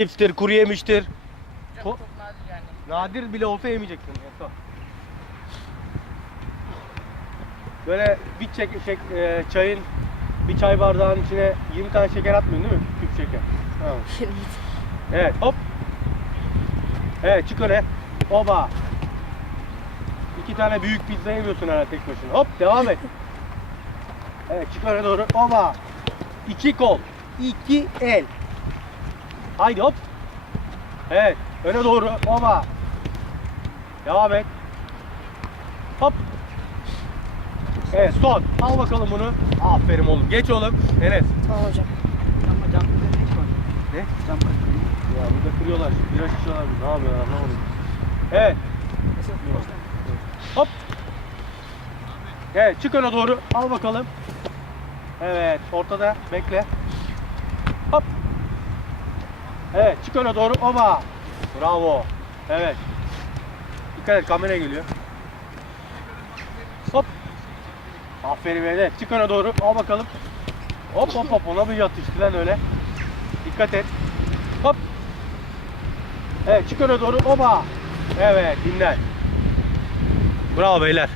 Cipstir, kuru yemiştir. Ko- çok nadir yani. Nadir bile olsa yemeyeceksin. Eto. Böyle bir çek, şek, e, çayın bir çay bardağının içine 20 tane şeker atmıyorsun değil mi? Küp şeker. Tamam. Evet hop. Evet çık öne. Oba. İki tane büyük pizza yemiyorsun herhalde tek başına. Hop devam et. Evet çık öne doğru. Oba. İki kol. iki el. Haydi hop. Evet öne doğru. Oba. Devam et. Hop. Evet son. Al bakalım bunu. Aferin oğlum. Geç oğlum. Enes. Tamam hocam. Ama cam var. Ne? Cam. Ya burada kırıyorlar. Biraz şişiyorlar. Ne yapıyorlar anlamadım. Evet. Hop. Evet çık öne doğru. Al bakalım. Evet ortada bekle. Hop. Evet çık öne doğru. Oba. Bravo. Evet. Dikkat et kameraya geliyor. Hop. Aferin evet. Çık öne doğru. Al bakalım. Hop hop hop. Ona bir yatıştı lan öyle. Dikkat et. Hop. Evet çık öne doğru. Oba. Evet dinlen. Bravo beyler.